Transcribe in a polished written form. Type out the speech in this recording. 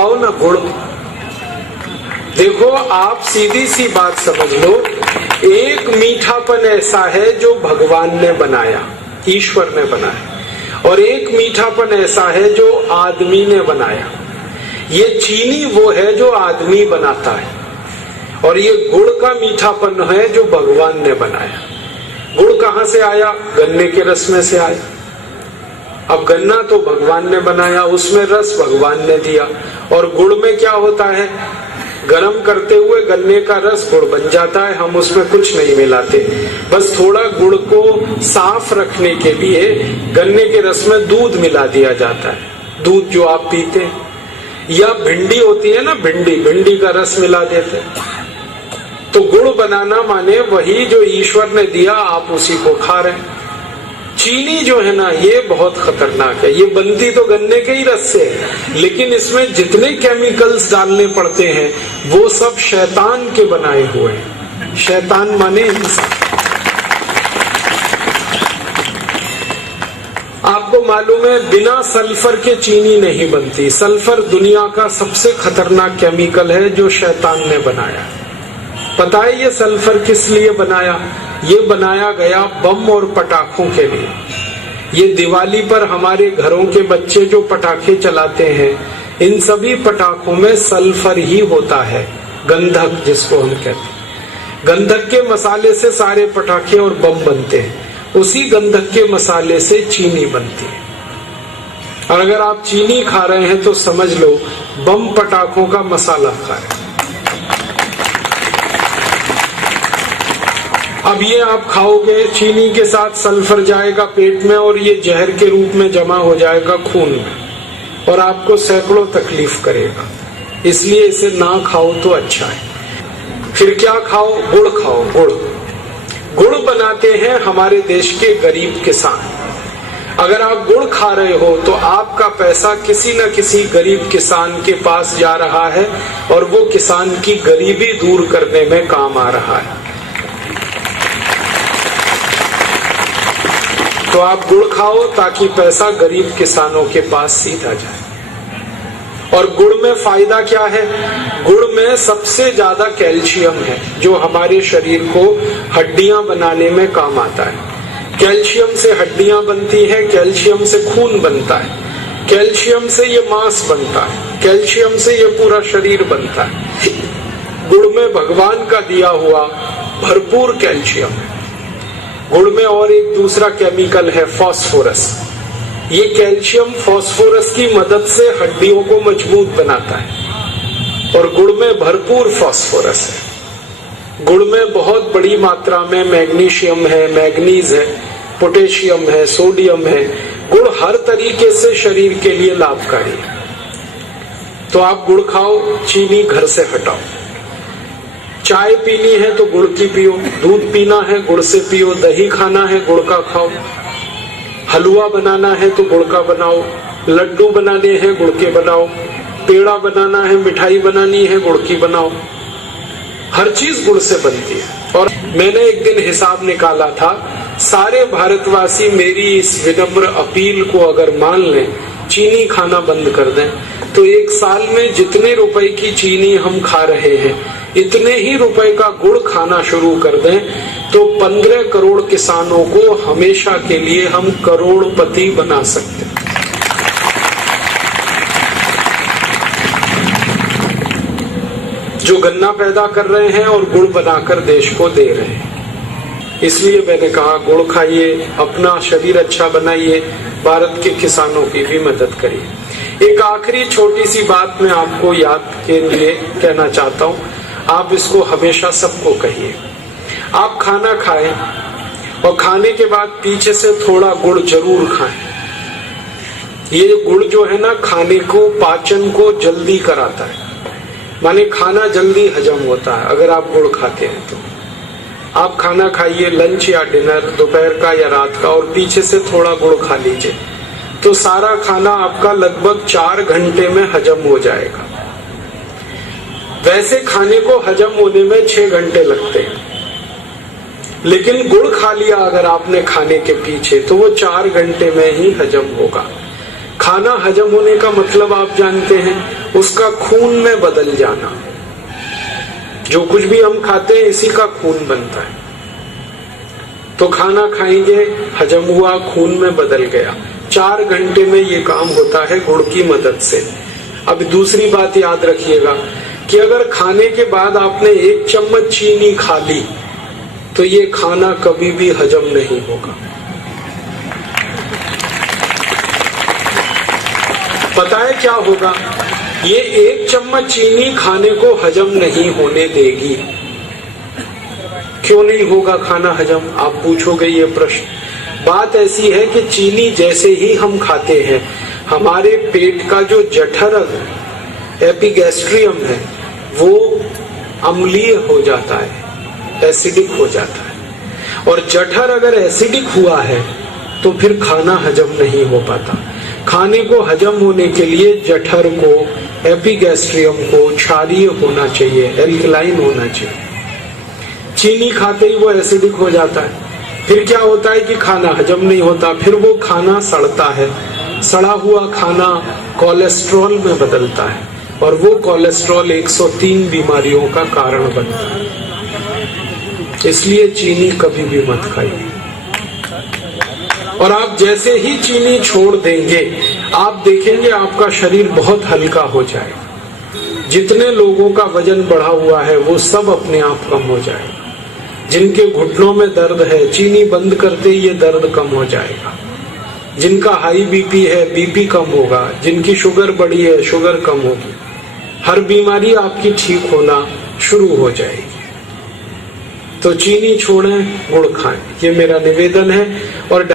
खाओ ना गुड़। देखो आप सीधी सी बात समझ लो, एक मीठापन ऐसा है जो भगवान ने बनाया, ईश्वर ने बनाया, और एक मीठापन ऐसा है जो आदमी ने बनाया। ये चीनी वो है जो आदमी बनाता है, और ये गुड़ का मीठापन है जो भगवान ने बनाया। गुड़ कहाँ से आया? गन्ने के रस में से आया। अब गन्ना तो भगवान ने बनाया, उसमें रस भगवान ने दिया, और गुड़ में क्या होता है? गरम करते हुए गन्ने का रस गुड़ बन जाता है, हम उसमें कुछ नहीं मिलाते। बस थोड़ा गुड़ को साफ रखने के लिए गन्ने के रस में दूध मिला दिया जाता है, दूध जो आप पीते हैं। या भिंडी होती है ना, भिंडी का रस मिला देते हैं। तो गुड़ बनाना माने वही जो ईश्वर ने दिया, आप उसी को खा रहे हैं। चीनी जो है ना, ये बहुत खतरनाक है। ये बनती तो गन्ने के ही रस से है, लेकिन इसमें जितने केमिकल्स डालने पड़ते हैं वो सब शैतान के बनाए हुए हैं। शैतान माने इंसान। आपको मालूम है बिना सल्फर के चीनी नहीं बनती। सल्फर दुनिया का सबसे खतरनाक केमिकल है जो शैतान ने बनाया। पता है ये सल्फर किस लिए बनाया? ये बनाया गया बम और पटाखों के लिए। ये दिवाली पर हमारे घरों के बच्चे जो पटाखे चलाते हैं, इन सभी पटाखों में सल्फर ही होता है, गंधक जिसको हम कहते हैं। गंधक के मसाले से सारे पटाखे और बम बनते हैं, उसी गंधक के मसाले से चीनी बनती है। और अगर आप चीनी खा रहे हैं तो समझ लो बम पटाखों का मसाला खा रहे हैं। अब ये आप खाओगे, चीनी के साथ सल्फर जाएगा पेट में और ये जहर के रूप में जमा हो जाएगा खून में, और आपको सैकड़ों तकलीफ करेगा। इसलिए इसे ना खाओ तो अच्छा है। फिर क्या खाओ? गुड़ खाओ। गुड़ बनाते हैं हमारे देश के गरीब किसान। अगर आप गुड़ खा रहे हो तो आपका पैसा किसी न किसी गरीब किसान के पास जा रहा है, और वो किसान की गरीबी दूर करने में काम आ रहा है। तो आप गुड़ खाओ ताकि पैसा गरीब किसानों के पास सीधा जाए। और गुड़ में फायदा क्या है? गुड़ में सबसे ज्यादा कैल्शियम है जो हमारे शरीर को हड्डियां बनाने में काम आता है। कैल्शियम से हड्डियां बनती हैं, कैल्शियम से खून बनता है, कैल्शियम से ये मांस बनता है, कैल्शियम से ये पूरा शरीर बनता है। गुड़ में भगवान का दिया हुआ भरपूर कैल्शियम है। गुड़ में और एक दूसरा केमिकल है फास्फोरस। ये कैल्शियम फास्फोरस की मदद से हड्डियों को मजबूत बनाता है, और गुड़ में भरपूर फास्फोरस है। गुड़ में बहुत बड़ी मात्रा में मैग्नीशियम है, मैग्नीज है, पोटेशियम है, सोडियम है। गुड़ हर तरीके से शरीर के लिए लाभकारी है। तो आप गुड़ खाओ, चीनी घर से हटाओ। चाय पीनी है तो गुड़ की पियो, दूध पीना है गुड़ से पियो, दही खाना है गुड़ का खाओ, हलवा बनाना है तो गुड़ का बनाओ, लड्डू बनाने हैं गुड़ के बनाओ, पेड़ा बनाना है, मिठाई बनानी है गुड़ की बनाओ। हर चीज गुड़ से बनती है। और मैंने एक दिन हिसाब निकाला था, सारे भारतवासी मेरी इस विनम्र अपील को अगर मान लें, चीनी खाना बंद कर दें, तो एक साल में जितने रुपए की चीनी हम खा रहे हैं, इतने ही रुपए का गुड़ खाना शुरू कर दें, तो 15 करोड़ किसानों को हमेशा के लिए हम करोड़पति बना सकते हैं। जो गन्ना पैदा कर रहे हैं और गुड़ बनाकर देश को दे रहे हैं। इसलिए मैंने कहा गुड़ खाइए, अपना शरीर अच्छा बनाइए, भारत के किसानों की भी मदद करिए। एक आखिरी छोटी सी बात मैं आपको याद के लिए कहना चाहता हूँ, आप इसको हमेशा सबको कहिए। आप खाना खाएं और खाने के बाद पीछे से थोड़ा गुड़ जरूर खाएं। ये गुड़ जो है ना, खाने को, पाचन को जल्दी कराता है, माने खाना जल्दी हजम होता है अगर आप गुड़ खाते हैं तो। आप खाना खाइए, लंच या डिनर, दोपहर का या रात का, और पीछे से थोड़ा गुड़ खा लीजिए, तो सारा खाना आपका लगभग 4 घंटे में हजम हो जाएगा। वैसे खाने को हजम होने में 6 घंटे लगते हैं, लेकिन गुड़ खा लिया अगर आपने खाने के पीछे, तो वो 4 घंटे में ही हजम होगा। खाना हजम होने का मतलब आप जानते हैं, उसका खून में बदल जाना। जो कुछ भी हम खाते हैं इसी का खून बनता है। तो खाना खाएंगे, हजम हुआ, खून में बदल गया। 4 घंटे में ये काम होता है गुड़ की मदद से। अब दूसरी बात याद रखिएगा कि अगर खाने के बाद आपने 1 चम्मच चीनी खा ली तो ये खाना कभी भी हजम नहीं होगा। पता है क्या होगा? ये 1 चम्मच चीनी खाने को हजम नहीं होने देगी। क्यों नहीं होगा खाना हजम, आप पूछोगे ये प्रश्न। बात ऐसी है कि चीनी जैसे ही हम खाते हैं, हमारे पेट का जो जठर एपिगैस्ट्रियम है वो अम्लीय हो जाता है, एसिडिक हो जाता है। और जठर अगर एसिडिक हुआ है तो फिर खाना हजम नहीं हो पाता। खाने को हजम होने के लिए जठर को, एपिगैस्ट्रियम को क्षारीय होना चाहिए, एल्कलाइन होना चाहिए। चीनी खाते ही वो एसिडिक हो जाता है। फिर क्या होता है कि खाना हजम नहीं होता, फिर वो खाना सड़ता है। सड़ा हुआ खाना कोलेस्ट्रॉल में बदलता है और वो कोलेस्ट्रॉल 103 बीमारियों का कारण बनता है। इसलिए चीनी कभी भी मत खाइए। और आप जैसे ही चीनी छोड़ देंगे, आप देखेंगे आपका शरीर बहुत हल्का हो जाएगा। जितने लोगों का वजन बढ़ा हुआ है वो सब अपने आप कम हो जाएगा। जिनके घुटनों में दर्द है, चीनी बंद करते ही ये दर्द कम हो जाएगा। जिनका हाई बीपी है, बीपी कम होगा। जिनकी शुगर बढ़ी है, शुगर कम होगी। हर बीमारी आपकी ठीक होना शुरू हो जाएगी। तो चीनी छोड़ें, गुड़ खाएं, ये मेरा निवेदन है। और